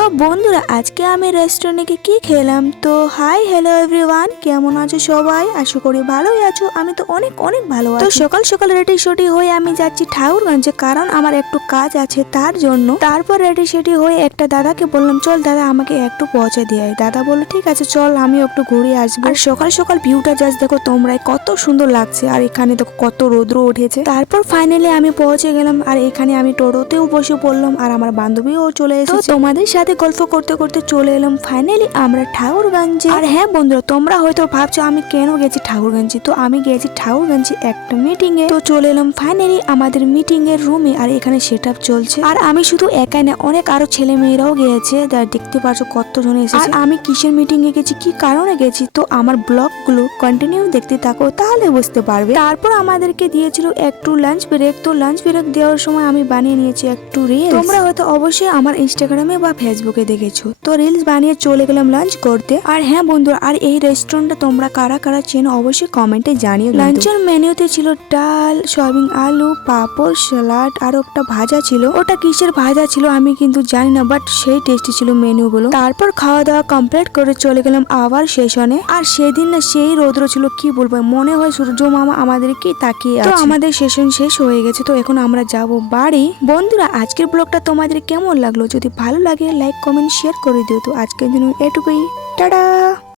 তো বন্ধুরা আজকে আমি রেস্টুরেন্টে কি খেলাম। তো হাই হ্যালো এভরিওয়ান, কেমন আছো সবাই? আশা করি ভালোই আছো। আমি তো অনেক অনেক ভালো আছি। তো সকাল সকাল রেডি সেটি হয়ে আমি যাচ্ছি ঠাকুরগঞ্জে, কারণ আমার একটু কাজ আছে তার জন্য। তারপর রেডি সেটি হয়ে একটা দাদাকে বললাম, চল দাদা আমাকে একটু পৌঁছে দিয়ে আয়। দাদা বললো ঠিক আছে চল, আমি একটু ঘুরে আসবো। আর সকাল সকাল ভিউটা জাস্ট দেখো তোমরা, কত সুন্দর লাগছে। আর এখানে দেখো কত রৌদ্র উঠেছে। তারপর ফাইনালি আমি পৌঁছে গেলাম, আর এখানে আমি টোটোতেও বসে পড়লাম, আর আমার বান্ধবীও চলে এসেছে। তোমাদের সাথে গল্প করতে করতে চলে এলাম ফাইনালি আমরা ঠাকুরগঞ্জে। আর হ্যাঁ বন্ধুরা, তোমরা হয়তো ভাবছো আমি কেন গেছি ঠাকুরগঞ্জে। তো আমি গেছি ঠাকুরগঞ্জে একটা মিটিং এ। তো চলে এলাম ফাইনালি আমাদের মিটিং এর রুমে। আর এখানে সেট আপ চলছে। আর আমি শুধু একাই না, অনেক আরো ছেলে মেয়েরাও গিয়েছে। দেখতে পাচ্ছ কতজন এসেছে। আর আমি কিসের মিটিং এ গেছি, কি কারণে গেছি, তো আমার ব্লগ গুলো কন্টিনিউ দেখতে থাকো, তাহলে বুঝতে পারবে। তারপর আমাদেরকে দিয়েছিল একটু লাঞ্চ ব্রেক। তো লাঞ্চ ব্রেক দেওয়ার সময় আমি বানিয়ে নিয়েছি একটু রিলস। তোমরা হয়তো অবশ্যই আমার ইনস্টাগ্রামে বা ফেসবুকে দেখেছো। তো রিলস বানিয়ে চলে গেলাম লাঞ্চ করতে। আর হ্যাঁ বন্ধুরা, আর এই রেস্টুরেন্টটা তোমরা কারা কারা চেনো অবশ্যই কমেন্টে জানিও। লাঞ্চের মেনুতে ছিল ডাল, সয়াবিন আলু, পাপড়, স্যালাড, আর একটা ভাজা ছিল। ওটা কিসের ভাজা ছিল আমি কিন্তু জানি না, বাট সেই টেস্টি ছিল মেনুগুলো। তারপর খাওয়া দাওয়া কমপ্লিট করে চলে গেলাম আবার সেশনে। আর সেদিন না সেই রৌদ্র ছিল, কি বলবো, মনে হয় সূর্য মামা আমাদেরকে তাকিয়ে আছে। তো আমাদের সেশন শেষ হয়ে গেছে, তো এখন আমরা যাব বাড়ি। বন্ধুরা আজকের ব্লগটা তোমাদের কেমন লাগলো? যদি ভালো লাগে লাইক কমেন্ট শেয়ার করে দিও। তো আজকের জন্য এটুকুই, টাটা।